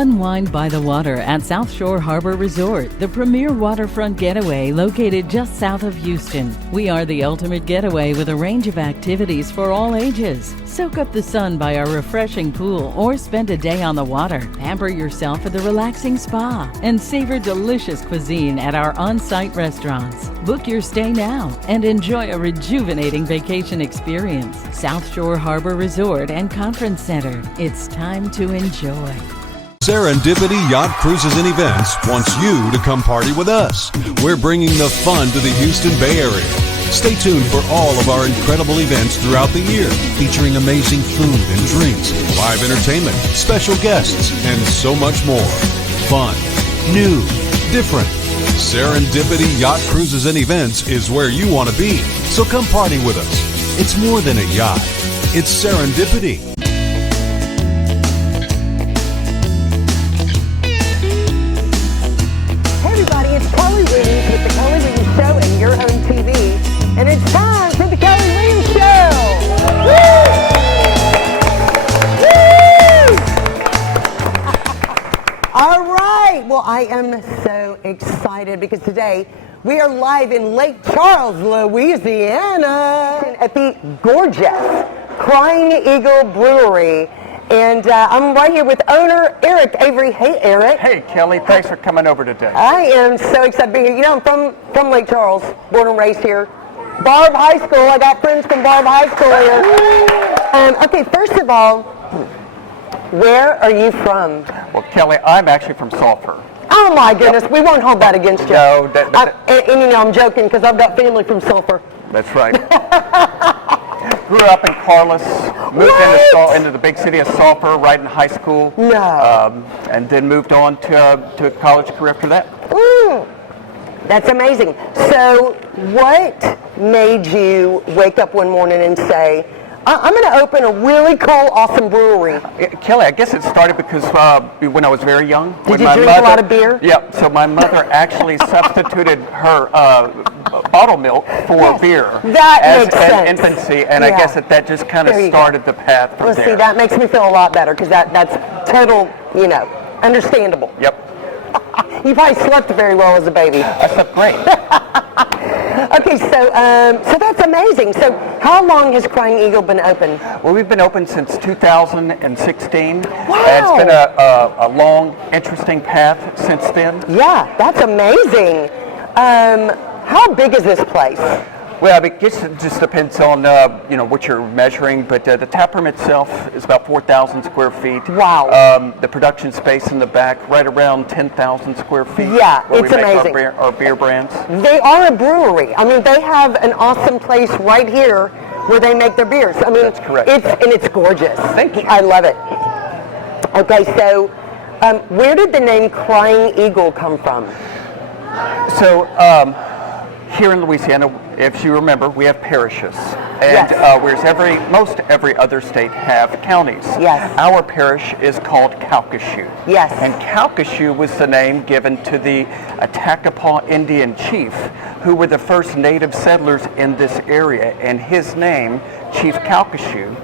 Unwind by the water at South Shore Harbor Resort, the premier waterfront getaway located just south of Houston. We are the ultimate getaway with a range of activities for all ages. Soak up the sun by our refreshing pool or spend a day on the water. Pamper yourself at the relaxing spa and savor delicious cuisine at our on-site restaurants. Book your stay now and enjoy a rejuvenating vacation experience. South Shore Harbor Resort and Conference Center. It's time to enjoy. Serendipity Yacht Cruises and Events wants you to come party with us. We're bringing the fun to the Houston Bay Area. Stay tuned for all of our incredible events throughout the year, featuring amazing food and drinks, live entertainment, special guests, and so much more. Fun, new, different. Serendipity Yacht Cruises and Events is where you want to be. So come party with us. It's more than a yacht. It's serendipity. With the Kelly Williams Show and your home TV. And it's time for the Kelly Williams Show! Woo! Woo! All right. Well, I am so excited because today we are live in Lake Charles, Louisiana at the gorgeous Crying Eagle Brewery. And I'm right here with owner Eric Avery. Hey, Eric. Hey, Kelly. Thanks for coming over today. I am so excited to be here. You know, I'm from Lake Charles, born and raised here. Barb High School. I got friends from Barb High School here. Okay, first of all, where are you from? Well, Kelly, I'm actually from Sulphur. Oh, my goodness. We won't hold that against you. No. And you know, I'm joking because I've got family from Sulphur. That's right. Grew up in Carlos, moved into the big city of Sulphur right in high school. No. And then moved on to a college career after that. Ooh, that's amazing. So what made you wake up one morning and say, I'm going to open a really cool, awesome brewery? Kelly, I guess it started because when I was very young. Did you drink a lot of beer? Yeah, so my mother actually substituted her bottle milk for beer That makes sense. in infancy, and I guess that just kind of started the path from there. See, that makes me feel a lot better because that's total, understandable. Yep. You probably slept very well as a baby. I slept great. Okay, so that's amazing. So how long has Crying Eagle been open? Well, we've been open since 2016. Wow. It's been a long, interesting path since then. Yeah, that's amazing. How big is this place? Well, I guess it just depends on what you're measuring, but the tap room itself is about 4,000 square feet. Wow. The production space in the back, right around 10,000 square feet. Yeah, where it's we make amazing. Our beer brands. They are a brewery. I mean, they have an awesome place right here where they make their beers. I mean, that's correct. It's gorgeous. Thank you. I love it. Okay, so where did the name Crying Eagle come from? So here in Louisiana, if you remember, we have parishes, and whereas most every other state have counties. Yes. Our parish is called Calcasieu. Yes. And Calcasieu was the name given to the Attakapaw Indian chief, who were the first native settlers in this area, and his name, Chief Calcasieu,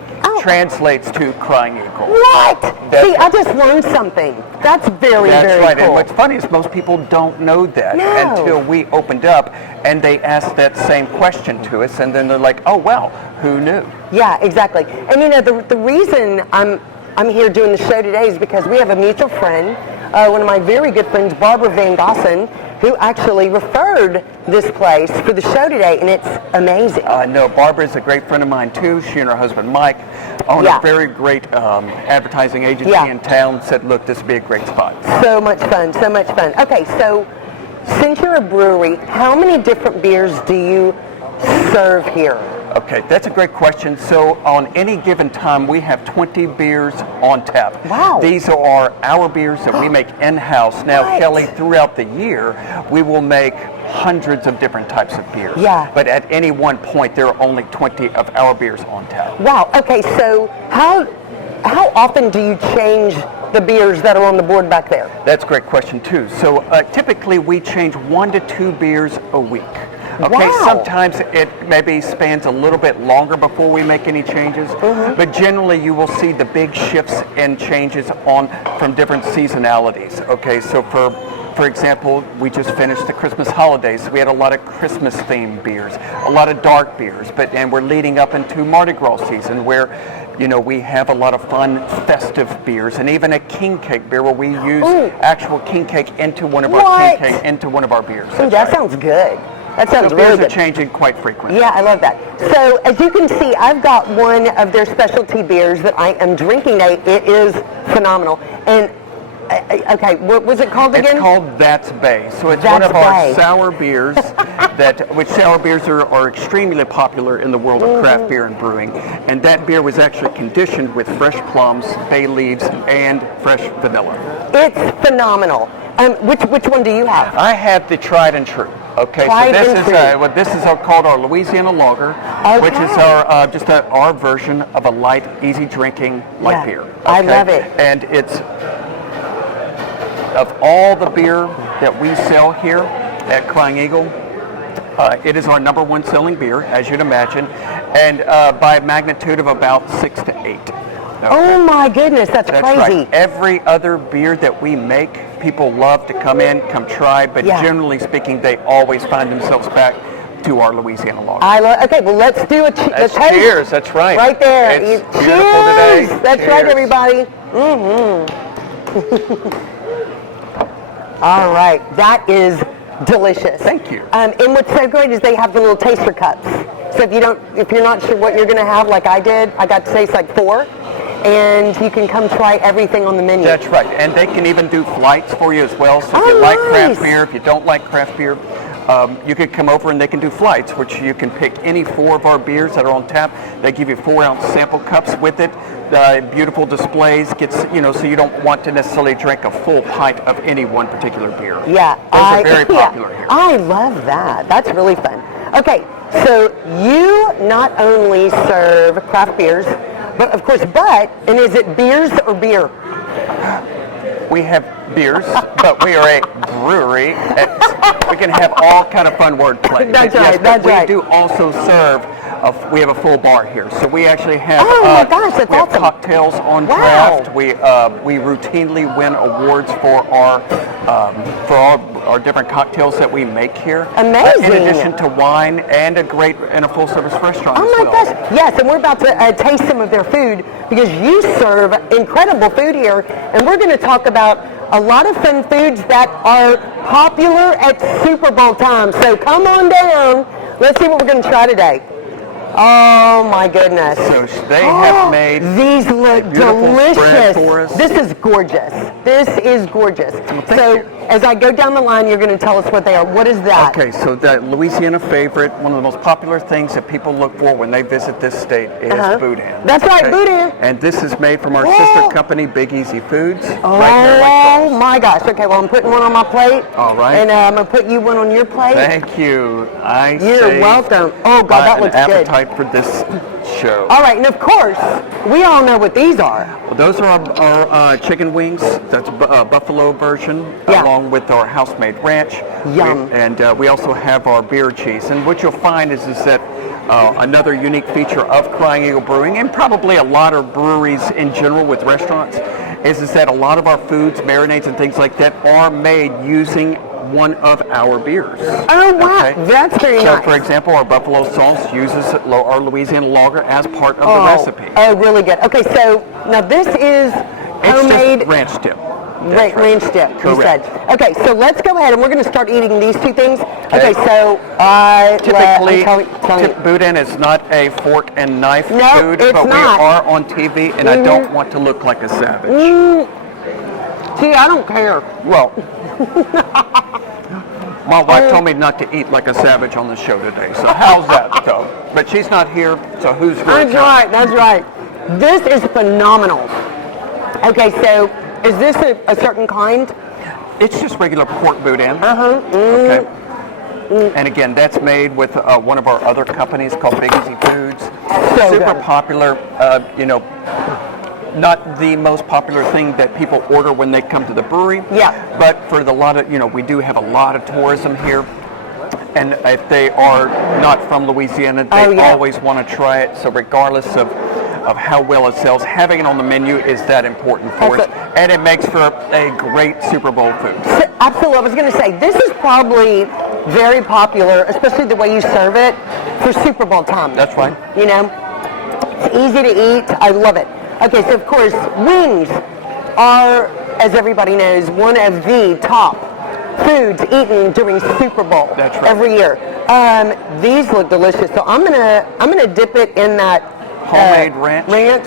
translates to Crying Eagle. What? See, I just learned something. That's very, very right. cool. And what's funny is most people don't know that until we opened up and they asked that same question to us, and then they're like, oh, well, who knew? Yeah, exactly. And the reason I'm here doing the show today is because we have a mutual friend, one of my very good friends, Barbara Van Gossen, who actually referred this place for the show today, and it's amazing. No, Barbara is a great friend of mine too. She and her husband Mike own a very great advertising agency in town. Said, look, this would be a great spot. So much fun, so much fun. Okay, so since you're a brewery, how many different beers do you serve here? Okay, that's a great question. So on any given time, we have 20 beers on tap. Wow. These are our beers that we make in-house. Now, Kelly, throughout the year, we will make hundreds of different types of beers. Yeah. But at any one point, there are only 20 of our beers on tap. Wow. Okay, so how often do you change the beers that are on the board back there? That's a great question, too. So typically, we change 1 to 2 beers a week. Okay, Wow. sometimes it maybe spans a little bit longer before we make any changes, but generally you will see the big shifts and changes from different seasonalities. Okay, so for example, we just finished the Christmas holidays. So we had a lot of Christmas-themed beers, a lot of dark beers, and we're leading up into Mardi Gras season where, we have a lot of fun, festive beers, and even a king cake beer where we use actual king cake into one of our king cake into one of our beers. Ooh, that sounds good. That sounds So really beers good. are changing quite frequently. Yeah, I love that. So as you can see, I've got one of their specialty beers that I am drinking today. It is phenomenal. And okay, what was it called again? It's called That's Bay. So it's That's one of our Bay. sour beers which sour beers are extremely popular in the world of craft beer and brewing. And that beer was actually conditioned with fresh plums, bay leaves, and fresh vanilla. It's phenomenal. Which one do you have? I have the tried and true. Okay, Tried so and this is called our Louisiana Lager, which is our version of a light, easy drinking light beer. Okay? I love it. And it's of all the beer that we sell here at Crying Eagle, it is our number one selling beer, as you'd imagine, and by a magnitude of about 6 to 8. Okay. Oh my goodness, that's crazy. Right. Every other beer that we make, people love to come try, but generally speaking, they always find themselves back to our Louisiana lager. Okay, well, let's do a taste. Cheers, that's right. Right there. It's beautiful Cheers. today. That's Cheers. right, everybody. All right, that is delicious. Thank you. And what's so great is they have the little taster cups. So if you're not sure what you're going to have, like I did, I got to taste like 4, and you can come try everything on the menu. That's right, and they can even do flights for you as well. So if you like craft beer, if you don't like craft beer, you could come over and they can do flights, which you can pick any 4 of our beers that are on tap. They give you 4-ounce sample cups with it. Beautiful displays, so you don't want to necessarily drink a full pint of any one particular beer. Yeah, those are very popular here. I love that. That's really fun. Okay, so you not only serve craft beers, but of course, and is it beers or beer? We have beers, but we are a brewery. We can have all kind of fun wordplay. That's right. We do also serve. We have a full bar here, so we actually have. Oh my gosh, that's we have awesome. cocktails on draft. We routinely win awards for our different cocktails that we make here. Amazing. In addition to wine and a full service restaurant. Oh my gosh, yes, and we're about to taste some of their food because you serve incredible food here, and we're going to talk about a lot of fun foods that are popular at Super Bowl time. So come on down. Let's see what we're going to try today. Oh my goodness. So they have made these look beautiful spread for us. This is gorgeous. This is gorgeous. Thank you. As I go down the line, you're going to tell us what they are. What is that? Okay, so the Louisiana favorite, one of the most popular things that people look for when they visit this state is boudin. That's right, boudin. And this is made from our sister company, Big Easy Foods. Oh right here in Lake Charles. my gosh. Okay, well, I'm putting one on my plate. All right. And I'm going to put you one on your plate. Thank you. You're welcome. Oh, God, that looks an good. appetite for this show. All right, and of course, we all know what these are. Well, those are our chicken wings. That's a buffalo version, along with our house-made ranch. Yum. We also have our beer cheese. And what you'll find is that another unique feature of Crying Eagle Brewing, and probably a lot of breweries in general with restaurants, is that a lot of our foods, marinades, and things like that are made using one of our beers. Oh, wow. Okay? That's very nice. So, for example, our buffalo sauce uses our Louisiana lager as part of the recipe. Oh, really good. Okay, so now this is homemade. It's just ranch dip. Ranch dip, you said. Correct. Okay, so let's go ahead and we're going to start eating these 2 things. Okay, so I typically, boudin is not a fork and knife food, it's but not. we are on TV, and I don't want to look like a savage. See, I don't care. Well, my wife told me not to eat like a savage on the show today, so how's that, though? But she's not here, so who's really That's right. This is phenomenal. Okay, so is this a certain kind? It's just regular pork boudin. Okay. And again, that's made with one of our other companies called Big Easy Foods. So Super good. popular, not the most popular thing that people order when they come to the brewery. Yeah. But for we do have a lot of tourism here. And if they are not from Louisiana, they always want to try it. So regardless of how well it sells, having it on the menu is that important for us. And it makes for a great Super Bowl food. Absolutely. I was going to say, this is probably very popular, especially the way you serve it, for Super Bowl time. That's right. You know, it's easy to eat. I love it. Okay, so of course, wings are, as everybody knows, one of the top foods eaten during Super Bowl. That's right. Every year. These look delicious. So I'm gonna dip it in that homemade ranch.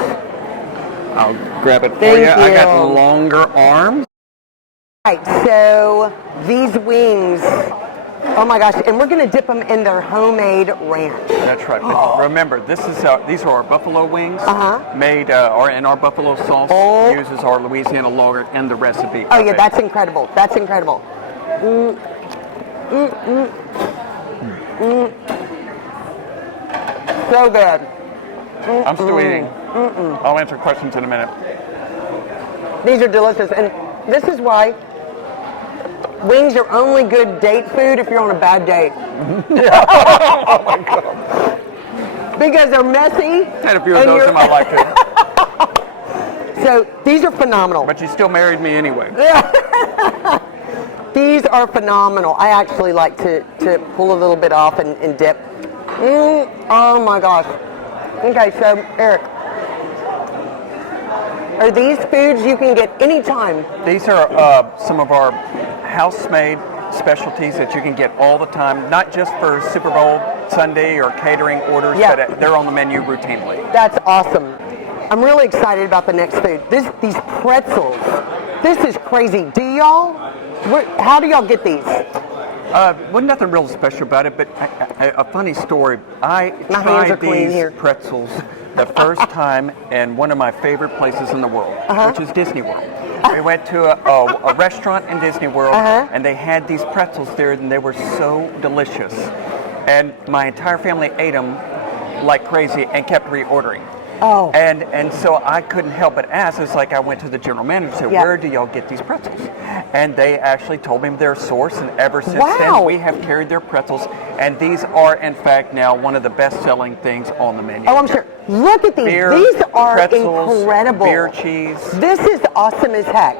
I'll grab it for you. I got longer arms. Right. So these wings. Oh my gosh! And we're gonna dip them in their homemade ranch. That's right. But remember, these are our buffalo wings, made in our buffalo sauce. Uses our Louisiana lager and the recipe. Oh yeah, that's incredible. That's incredible. So good. I'm still eating. I'll answer questions in a minute. These are delicious, and this is why wings are only good date food if you're on a bad date. Oh my God. Because they're messy. Had a few of those in my life too. So these are phenomenal. But you still married me anyway. These are phenomenal. I actually like to pull a little bit off and dip. Oh my gosh. Okay, so Eric, are these foods you can get anytime? These are some of our house-made specialties that you can get all the time, not just for Super Bowl Sunday or catering orders, but they're on the menu routinely. That's awesome. I'm really excited about the next food. These pretzels. This is crazy. How do y'all get these? Well, nothing real special about it, but a funny story. I tried these pretzels the first time in one of my favorite places in the world, which is Disney World. We went to a restaurant in Disney World, and they had these pretzels there, and they were so delicious. And my entire family ate them like crazy and kept reordering. Oh. And so I couldn't help but ask. It's like I went to the general manager and said, where do y'all get these pretzels? And they actually told me their source, and ever since then we have carried their pretzels, and these are in fact now one of the best-selling things on the menu. Oh, I'm sure. Look at these. Beer, these are pretzels, incredible. Beer cheese. This is awesome as heck.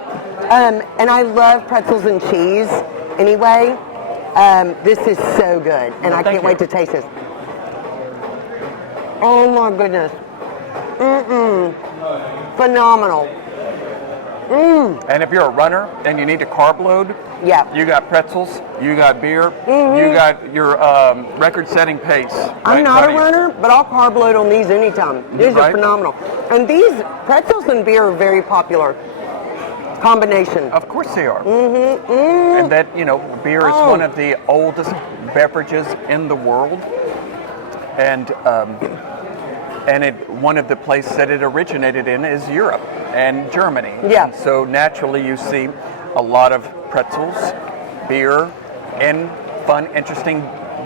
And I love pretzels and cheese anyway. This is so good, and I can't wait to taste this. Oh my goodness. Phenomenal. And if you're a runner and you need a carb load, you got pretzels, you got beer, you got your record-setting pace. I'm not a runner, but I'll carb load on these anytime. These are phenomenal. And these pretzels and beer are very popular combination. Of course they are. And that, beer is one of the oldest beverages in the world. And one of the places that it originated in is Europe and Germany. And so naturally you see a lot of pretzels, beer, and fun, interesting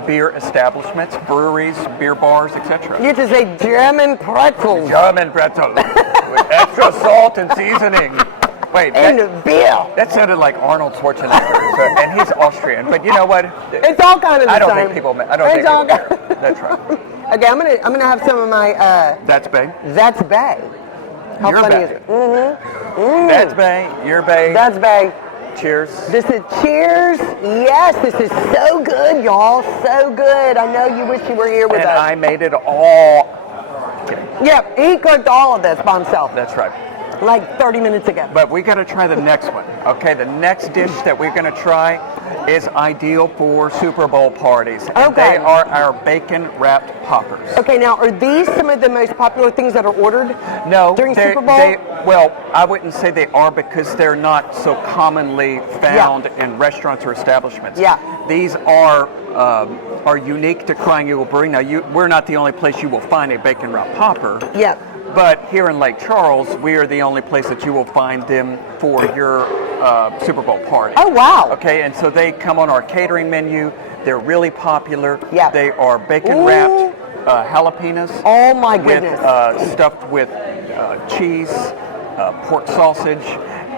beer establishments, breweries, beer bars, etc. You have to say German pretzels. German pretzels with extra salt and seasoning. Wait, and beer. That sounded like Arnold Schwarzenegger, and he's Austrian. But you know what? It's all kind of the same. I don't think people. That's right. Okay, I'm gonna have some of my. That's Bay. That's Bay. How You're funny Bay. is it? That's Bay. You're Bay. That's Bay. Cheers. This is cheers. Yes, this is so good, y'all. So good. I know you wish you were here with us. And I made it all. Kidding. Yep, he cooked all of this by himself. That's right. Like 30 minutes ago. But we got to try the next one. Okay, the next dish that we're going to try is ideal for Super Bowl parties. And they are our bacon-wrapped poppers. Okay, now are these some of the most popular things that are ordered during Super Bowl? Well, I wouldn't say they are because they're not so commonly found in restaurants or establishments. These are unique to Crying Eagle Brewery. Now, we're not the only place you will find a bacon-wrapped popper. But here in Lake Charles, we are the only place that you will find them for your Super Bowl party. Oh, wow. Okay, and so they come on our catering menu. They're really popular. They are bacon-wrapped jalapenos. Oh, my goodness. Stuffed with cheese, pork sausage,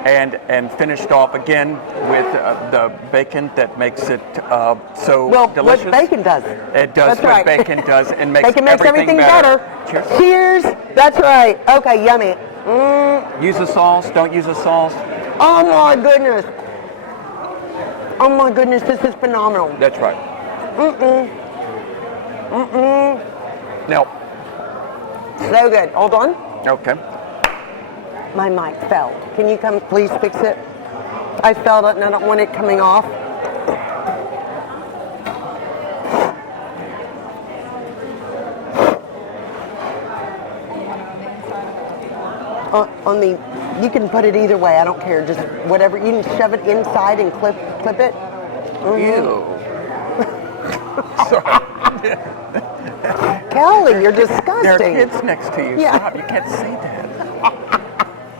and finished off again with the bacon that makes it so delicious. What bacon does. It does That's what right. bacon does and makes, Bacon makes everything better. Cheers. Cheers. That's right. Okay, yummy. Use the sauce. Don't use the sauce. Oh my goodness. Oh my goodness, this is phenomenal. That's right. No. So good. Hold on. Okay. My mic fell. Can you come please fix it? I felt it and I don't want it coming off. You can put it either way. I don't care. Just whatever. You can shove it inside and clip it. Ew. Sorry. Kelly, you're There disgusting. are kids next to you. Yeah. Stop. You can't say that.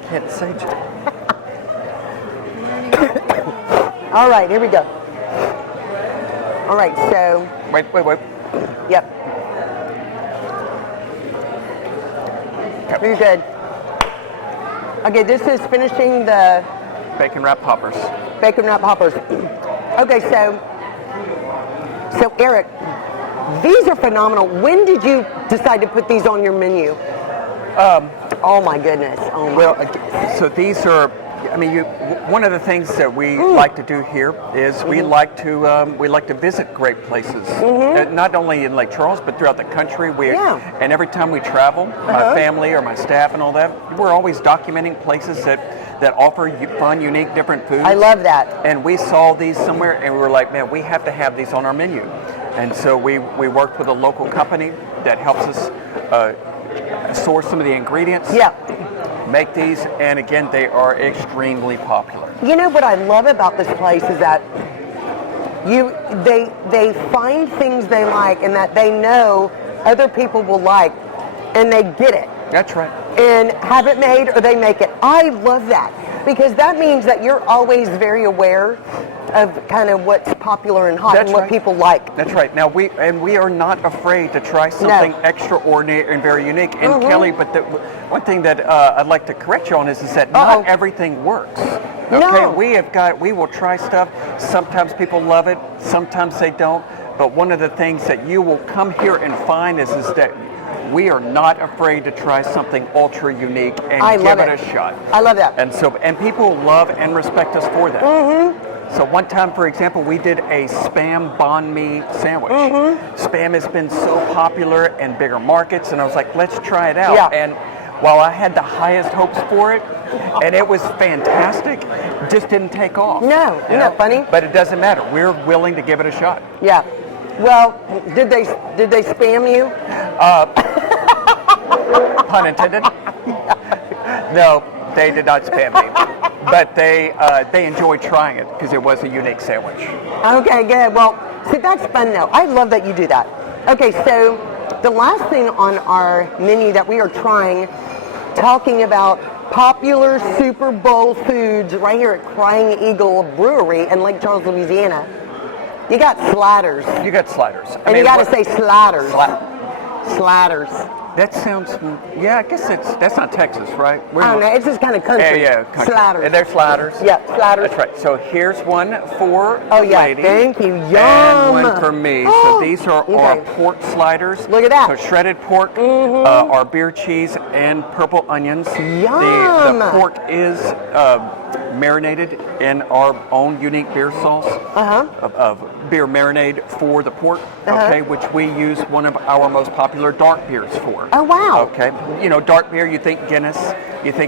Can't say that. All right, here we go. All right, so. Wait. Yep. Very good. Okay, this is finishing the Bacon wrap poppers. bacon wrap hoppers. Okay, so Eric, these are phenomenal. When did you decide to put these on your menu? Oh my goodness. Oh my. Well, so these are. I mean, one of the things that we like to do here is we like to visit great places, not only in Lake Charles but throughout the country. And every time we travel, my family or my staff and all that, we're always documenting places that offer fun, unique, different foods. I love that. And we saw these somewhere, and we were like, man, we have to have these on our menu. And so we worked with a local company that helps us source some of the ingredients. Yeah. Make these, and again, they are extremely popular. You know what I love about this place is that they find things they like and that they know other people will like, and they get it. That's right. And have it made or they make it. I love that because that means that you're always very aware of kind of what's popular and hot and what people like. That's right. Now we are not afraid to try something extraordinary and very unique. And Kelly, but the one thing that I'd like to correct you on is that not everything works. Okay, No. we will try stuff. Sometimes people love it, sometimes they don't. But one of the things that you will come here and find is that we are not afraid to try something ultra unique and give it a shot. I love that. And people love and respect us for that. So one time, for example, we did a Spam banh mi sandwich. Spam has been so popular in bigger markets, and I was like, let's try it out. Yeah. And while I had the highest hopes for it, and it was fantastic, it just didn't take off. No, isn't that funny? But it doesn't matter. We're willing to give it a shot. Yeah. Well, did they spam you? Pun intended? No, they did not spam me. But they enjoyed trying it because it was a unique sandwich. Okay, good. Well, see, that's fun though. I love that you do that. Okay, so the last thing on our menu that we are talking about popular Super Bowl foods right here at Crying Eagle Brewery in Lake Charles, Louisiana. You got sliders. You got sliders. And you got to say sliders. Sliders. That sounds, I guess that's not Texas, right? I don't know, it's just kind of country. Yeah, country. Sliders. And they're sliders. Yeah, sliders. That's right. So here's one for lady. Thank you. Yum. And one for me. So these are our pork sliders. Look at that. So shredded pork, our beer cheese, and purple onions. Yum. The pork is marinated in our own unique beer sauce of beer marinade for the pork, which we use one of our most popular dark beers for. Oh, wow. Okay. You know, dark beer, you think Guinness,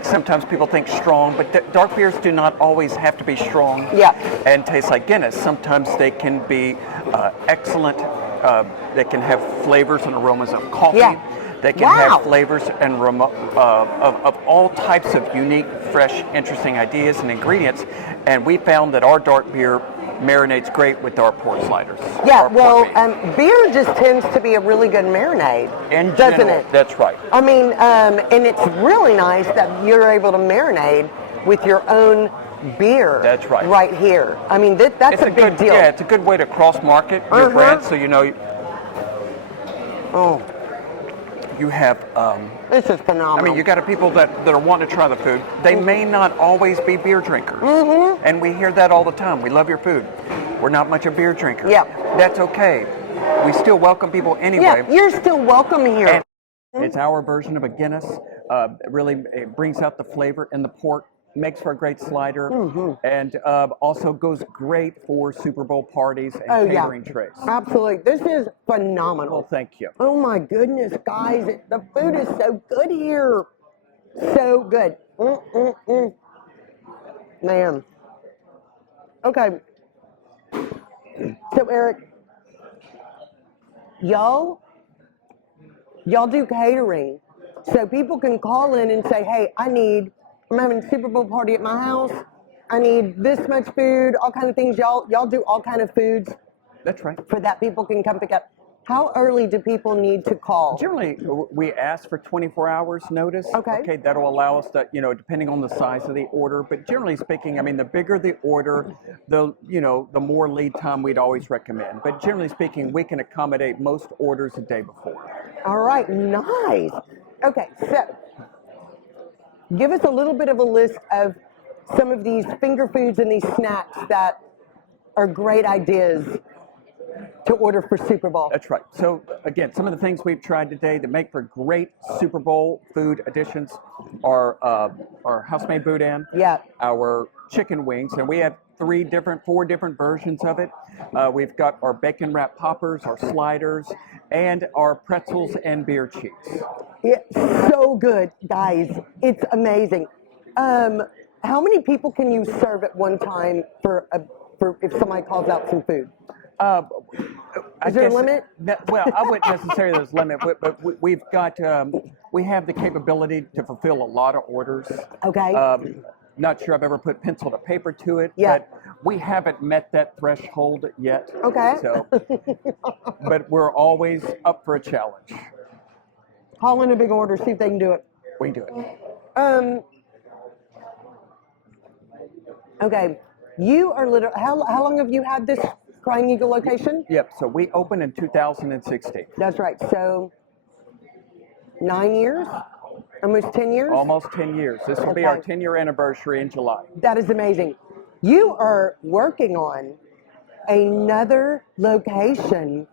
sometimes people think strong, but dark beers do not always have to be strong and taste like Guinness. Sometimes they can be excellent. They can have flavors and aromas of coffee. Yeah. They can have flavors and of all types of unique, fresh, interesting ideas and ingredients. And we found that our dark beer marinates great with our pork sliders. Yeah, well, beer just tends to be a really good marinade, doesn't it? That's right. I mean, and it's really nice that you're able to marinate with your own beer. That's right. Right here. I mean, that's a big deal. Yeah, it's a good way to cross-market your brand, so you know. You have, This is phenomenal. I mean, you got people that are wanting to try the food. They may not always be beer drinkers. And we hear that all the time. We love your food. We're not much of beer drinkers. Yeah. That's okay. We still welcome people anyway. Yeah, you're still welcome here. And it's our version of a Guinness. Really, it brings out the flavor in the pork. Makes for a great slider, and also goes great for Super Bowl parties and catering trays. Absolutely. This is phenomenal. Well, thank you. Oh my goodness, guys. The food is so good here. So good. Man. Okay. So, Eric, y'all do catering. So people can call in and say, hey, I'm having a Super Bowl party at my house. I need this much food, all kind of things. Y'all do all kind of foods. That's right. For that people can come pick up. How early do people need to call? Generally, we ask for 24 hours notice. Okay, that'll allow us to, depending on the size of the order. But generally speaking, I mean, the bigger the order, the more lead time we'd always recommend. But generally speaking, we can accommodate most orders a day before. All right, nice. Okay, so give us a little bit of a list of some of these finger foods and these snacks that are great ideas to order for Super Bowl. That's right. So again, some of the things we've tried today to make for great Super Bowl food additions are our house-made boudin, our chicken wings, and we have 4 different versions of it. We've got our bacon wrap poppers, our sliders, and our pretzels and beer cheese. Yeah, so good, guys. It's amazing. How many people can you serve at one time for if somebody calls out some food? Is there a limit? Well, I wouldn't necessarily there's a limit, but we've got we have the capability to fulfill a lot of orders. Okay. Not sure I've ever put pencil to paper to it, but we haven't met that threshold yet. Okay. So, but we're always up for a challenge. Call in a big order, see if they can do it. We can do it. Okay. You are literally, how long have you had this Crying Eagle location? Yep, so we opened in 2016. That's right, so 9 years? Almost 10 years? Almost 10 years. This will be our 10-year anniversary in July. That is amazing. You are working on another location.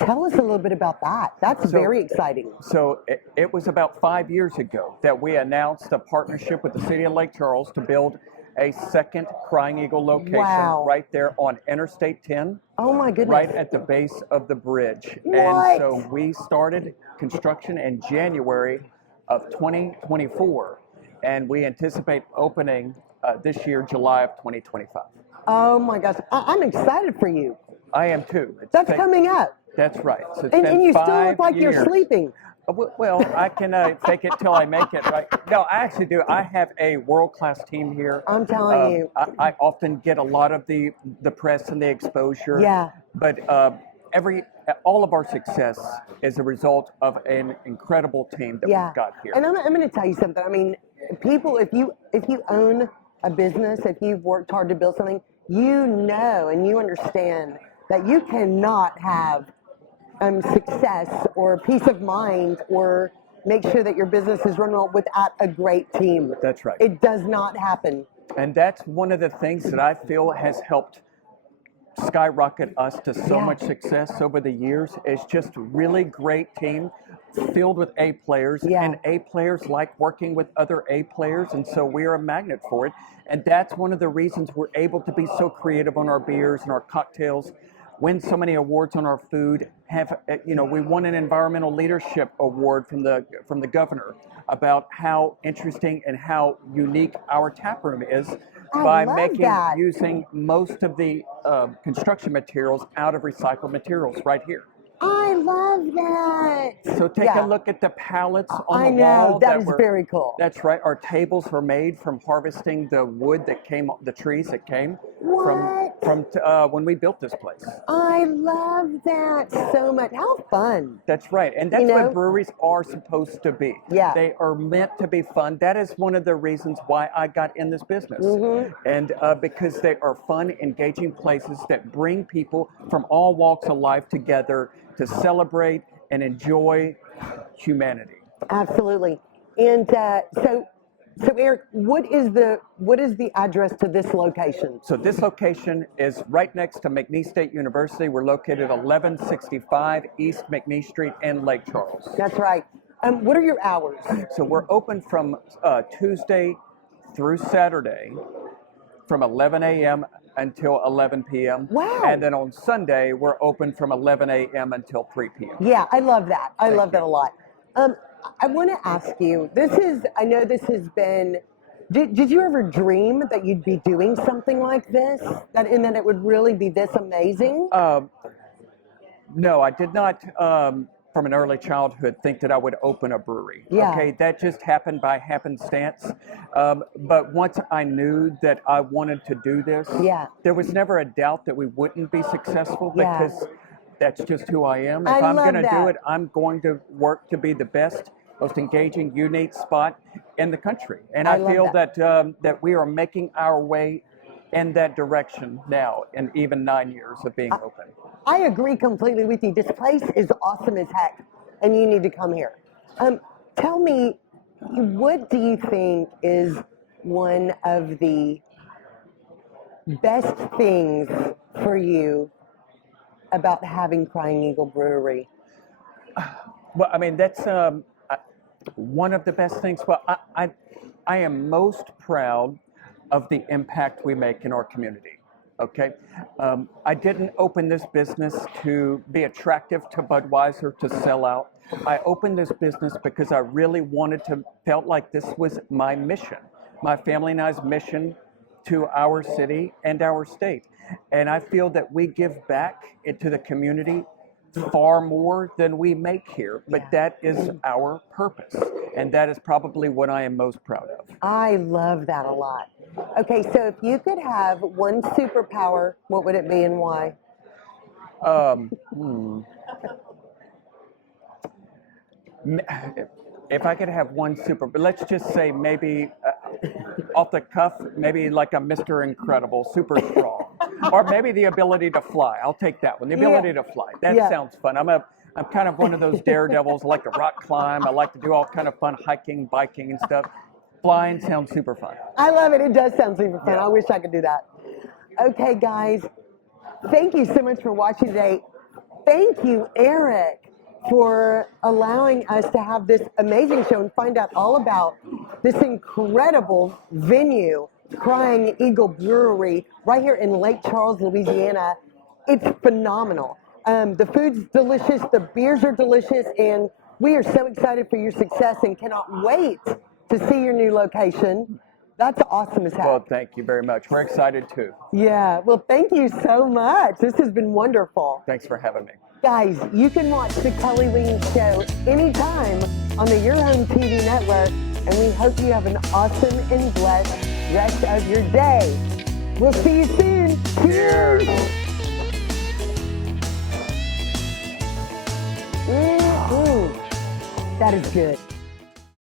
Tell us a little bit about that. That's very exciting. So it was about 5 years ago that we announced a partnership with the city of Lake Charles to build a second Crying Eagle location right there on Interstate 10. Oh my goodness. Right at the base of the bridge. What? And so we started construction in January of 2024, and we anticipate opening this year, July of 2025. Oh my gosh, I'm excited for you. I am too. That's coming up. That's right. So and you still look like you're sleeping. Well, I can fake it till I make it, right? No, I actually do. I have a world-class team here. I'm telling you. I often get a lot of the press and the exposure. Yeah. But all of our success is a result of an incredible team that we've got here. And I'm going to tell you something. I mean, people, if you own a business, if you've worked hard to build something, you know and you understand that you cannot have success or peace of mind or make sure that your business is run well without a great team. That's right. It does not happen. And that's one of the things that I feel has helped skyrocket us to so much success over the years. Is just a really great team filled with A players, and A players like working with other A players, and so we're a magnet for it. And that's one of the reasons we're able to be so creative on our beers and our cocktails, win so many awards on our food. We won an environmental leadership award from the governor about how interesting and how unique our tap room is by using most of the construction materials out of recycled materials right here. I love that. So take a look at the pallets on the wall. I know, that is very cool. That's right. Our tables were made from harvesting the wood that came, the trees that came from when we built this place. I love that so much. How fun. That's right. And that's what breweries are supposed to be. Yeah. They are meant to be fun. That is one of the reasons why I got in this business. And because they are fun, engaging places that bring people from all walks of life together to celebrate and enjoy humanity. Absolutely. And so Eric, what is the address to this location? So this location is right next to McNeese State University. We're located 1165 East McNeese Street in Lake Charles. That's right. What are your hours? So we're open from Tuesday through Saturday from 11 a.m. until 11 p.m. Wow. And then on Sunday, we're open from 11 a.m. until 3 p.m. Yeah, I love that. I love that a lot. I want to ask you, I know this has been, did you ever dream that you'd be doing something like this? And that it would really be this amazing? No, I did not, from an early childhood, think that I would open a brewery. Yeah. Okay, that just happened by happenstance. But once I knew that I wanted to do this, Yeah. there was never a doubt that we wouldn't be successful Yeah. because that's just who I am. If I I'm love going to do that. it, I'm going to work to be the best, most engaging, unique spot in the country. And I I love feel that. that we are making our way in that direction now, in even 9 years of being open. I agree completely with you. This place is awesome as heck, and you need to come here. Tell me, what do you think is one of the best things for you about having Crying Eagle Brewery? Well, I mean, that's one of the best things. Well, I am most proud of the impact we make in our community. Okay, I didn't open this business to be attractive to Budweiser to sell out. I opened this business because I really felt like this was my mission, my family and I's mission to our city and our state. And I feel that we give back into the community far more than we make here, but that is our purpose. And that is probably what I am most proud of. I love that a lot. Okay, so if you could have one superpower, what would it be and why? If I could have one but let's just say maybe off the cuff, maybe like a Mr. Incredible, super strong, or maybe the ability to fly. I'll take that one. The ability to fly. That sounds fun. I'm kind of one of those daredevils. I like to rock climb. I like to do all kind of fun hiking, biking, and stuff. Flying sounds super fun. I love it. It does sound super fun. Yeah. I wish I could do that. Okay, guys, thank you so much for watching today. Thank you, Eric, for allowing us to have this amazing show and find out all about this incredible venue, Crying Eagle Brewery, right here in Lake Charles, Louisiana. It's phenomenal. The food's delicious, the beers are delicious, and we are so excited for your success and cannot wait to see your new location. That's awesome as heck. Well, thank you very much. We're excited too. Yeah, well, thank you so much. This has been wonderful. Thanks for having me. Guys, you can watch the Kelly Williams Show anytime on the Your Home TV network, and we hope you have an awesome and blessed rest of your day. We'll see you soon. Cheers! That is good.